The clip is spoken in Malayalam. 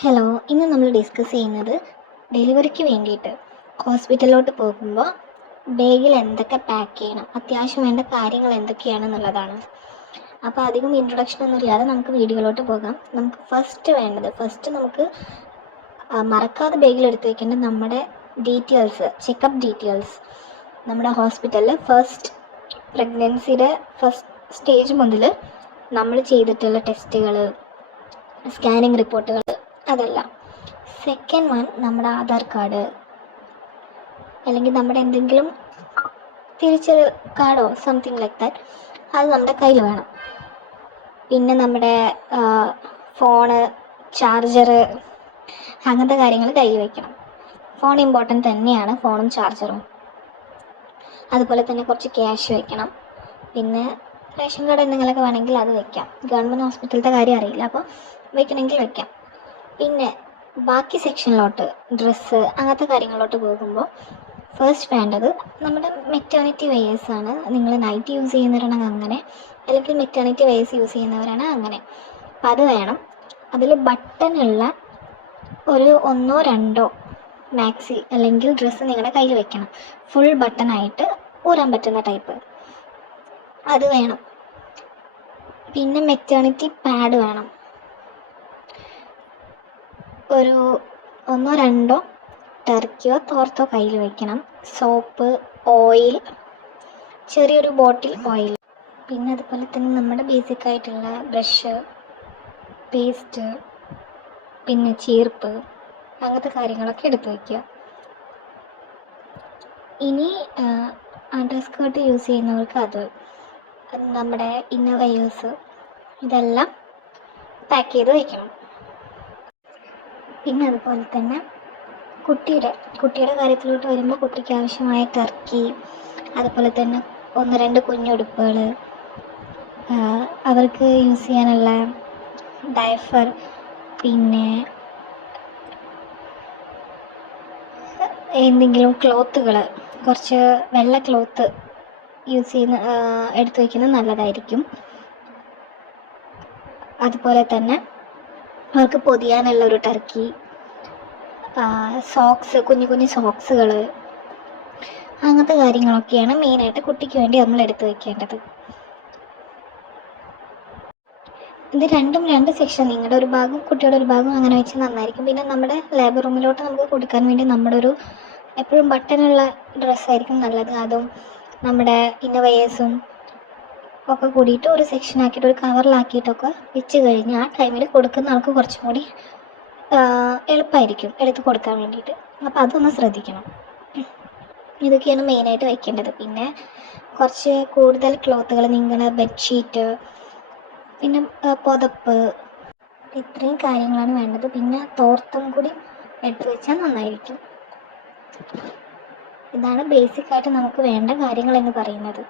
ഹലോ ഇന്ന് നമ്മൾ ഡിസ്കസ് ചെയ്യുന്നത് ഡെലിവറിക്ക് വേണ്ടിയിട്ട് ഹോസ്പിറ്റലിലോട്ട് പോകുമ്പോൾ ബാഗിൽ എന്തൊക്കെ പാക്ക് ചെയ്യണം അത്യാവശ്യം വേണ്ട കാര്യങ്ങൾ എന്തൊക്കെയാണെന്നുള്ളതാണ് അപ്പോൾ അധികം ഇൻട്രൊഡക്ഷൻ ഒന്നും ഇല്ലാതെ നമുക്ക് വീഡിയോയിലോട്ട് പോകാം. നമുക്ക് ഫസ്റ്റ് വേണ്ടത് ഫസ്റ്റ് നമുക്ക് മറക്കാതെ ബാഗിൽ എടുത്ത് വയ്ക്കേണ്ട നമ്മുടെ ഡീറ്റെയിൽസ് ചെക്കപ്പ് ഡീറ്റെയിൽസ് നമ്മുടെ ഹോസ്പിറ്റലിൽ ഫസ്റ്റ് പ്രഗ്നൻസിയുടെ ഫസ്റ്റ് സ്റ്റേജ് മുതൽ നമ്മൾ ചെയ്തിട്ടുള്ള ടെസ്റ്റുകൾ സ്കാനിങ് റിപ്പോർട്ടുകൾ അതെല്ലാം. സെക്കൻഡ് വൺ നമ്മുടെ ആധാർ കാർഡ് അല്ലെങ്കിൽ നമ്മുടെ എന്തെങ്കിലും തിരിച്ചറിയൽ കാർഡോ സംതിങ് ലൈക്ക് ദാറ്റ് അത് നമ്മുടെ കയ്യിൽ വേണം. പിന്നെ നമ്മുടെ ഫോണ് ചാർജർ അങ്ങനത്തെ കാര്യങ്ങൾ കയ്യിൽ വെക്കണം. ഫോൺ ഇമ്പോർട്ടന്റ് തന്നെയാണ് ഫോണും ചാർജറും അതുപോലെ തന്നെ കുറച്ച് ക്യാഷ് വെക്കണം. പിന്നെ റേഷൻ കാർഡ് എന്തെങ്കിലുമൊക്കെ വേണമെങ്കിൽ അത് വെക്കാം. ഗവൺമെന്റ് ഹോസ്പിറ്റലത്തെ കാര്യം അറിയില്ല. അപ്പോൾ വെക്കണമെങ്കിൽ വെക്കാം. പിന്നെ ബാക്കി സെക്ഷനിലോട്ട് ഡ്രസ്സ് അങ്ങനത്തെ കാര്യങ്ങളിലോട്ട് പോകുമ്പോൾ ഫസ്റ്റ് വേണ്ടത് നമ്മുടെ മെറ്റേണിറ്റി വെയേഴ്സ് ആണ്. നിങ്ങൾ നൈറ്റ് യൂസ് ചെയ്യുന്നവരാണെങ്കിൽ അങ്ങനെ അല്ലെങ്കിൽ മെറ്റേണിറ്റി വെയേഴ്സ് യൂസ് ചെയ്യുന്നവരാണ് അങ്ങനെ. അപ്പം അത് വേണം. അതിൽ ബട്ടണുള്ള ഒരു ഒന്നോ രണ്ടോ മാക്സി അല്ലെങ്കിൽ ഡ്രസ്സ് നിങ്ങളുടെ കയ്യിൽ വെക്കണം. ഫുൾ ബട്ടൺ ആയിട്ട് ഊരാൻ പറ്റുന്ന ടൈപ്പ് അത് വേണം. പിന്നെ മെറ്റേണിറ്റി പാഡ് വേണം. ഒരു ഒന്നോ രണ്ടോ ടർക്കിയോ തോർത്തോ കയ്യിൽ വെക്കണം. സോപ്പ് ഓയിൽ ചെറിയൊരു ബോട്ടിൽ ഓയിൽ പിന്നെ അതുപോലെ തന്നെ നമ്മുടെ ബേസിക് ആയിട്ടുള്ള ബ്രഷ് പേസ്റ്റ് പിന്നെ ചീർപ്പ് അങ്ങനത്തെ കാര്യങ്ങളൊക്കെ എടുത്ത് വയ്ക്കുക ഇനി അണ്ടർ സ്കേർട്ട് യൂസ് ചെയ്യുന്നവർക്ക് അത് നമ്മുടെ ഇന്നർ വെയേഴ്സ് ഇതെല്ലാം പാക്ക് ചെയ്ത് വയ്ക്കണം പിന്നെ അതുപോലെ തന്നെ കുട്ടിയുടെ കുട്ടിയുടെ കാര്യത്തിലോട്ട് വരുമ്പോൾ കുട്ടിക്ക് ആവശ്യമായ ടർക്കി അതുപോലെ തന്നെ ഒന്ന് രണ്ട് കുഞ്ഞുടുപ്പുകൾ അവർക്ക് യൂസ് ചെയ്യാനുള്ള ഡയഫർ പിന്നെ എന്തെങ്കിലും ക്ലോത്തുകൾ കുറച്ച് വെള്ള ക്ലോത്ത് യൂസ് ചെയ്യുന്ന എടുത്തു വയ്ക്കുന്നത് നല്ലതായിരിക്കും. അതുപോലെ തന്നെ അവർക്ക് പൊതിയാനുള്ള ഒരു ടർക്കി സോക്സ് കുഞ്ഞു കുഞ്ഞു സോക്സുകൾ അങ്ങനത്തെ കാര്യങ്ങളൊക്കെയാണ് മെയിനായിട്ട് കുട്ടിക്ക് വേണ്ടി നമ്മൾ എടുത്തു വെക്കേണ്ടത്. ഇത് രണ്ടും രണ്ട് സെക്ഷൻ നിങ്ങളുടെ ഒരു ഭാഗം കുട്ടിയുടെ ഒരു ഭാഗം അങ്ങനെ വെച്ച് നന്നായിരിക്കും. പിന്നെ നമ്മുടെ ലേബർ റൂമിലോട്ട് നമുക്ക് കൊടുക്കാൻ വേണ്ടി നമ്മുടെ ഒരു എപ്പോഴും ബട്ടനുള്ള ഡ്രസ്സായിരിക്കും നല്ലത്. അതും നമ്മുടെ ഇന്നവയേഴ്സും ഒക്കെ കൂടിയിട്ട് ഒരു സെക്ഷൻ ആക്കിയിട്ട് ഒരു കവറിലാക്കിയിട്ടൊക്കെ വെച്ച് കഴിഞ്ഞ് ആ ടൈമിൽ കൊടുക്കുന്ന ആൾക്ക് കുറച്ചും കൂടി എളുപ്പമായിരിക്കും എടുത്ത് കൊടുക്കാൻ വേണ്ടിയിട്ട്. അപ്പോൾ അതൊന്ന് ശ്രദ്ധിക്കണം. ഇതൊക്കെയാണ് മെയിനായിട്ട് വയ്ക്കേണ്ടത് പിന്നെ കുറച്ച് കൂടുതൽ ക്ലോത്തുകൾ നിങ്ങളുടെ ബെഡ്ഷീറ്റ് പിന്നെ പുതപ്പ് ഇത്രയും കാര്യങ്ങളാണ് വേണ്ടത്. പിന്നെ തോർത്തും കൂടി എടുത്ത് വെച്ചാൽ നന്നായിരിക്കും. ഇതാണ് ബേസിക്കായിട്ട് നമുക്ക് വേണ്ട കാര്യങ്ങൾ എന്ന് പറയുന്നത്.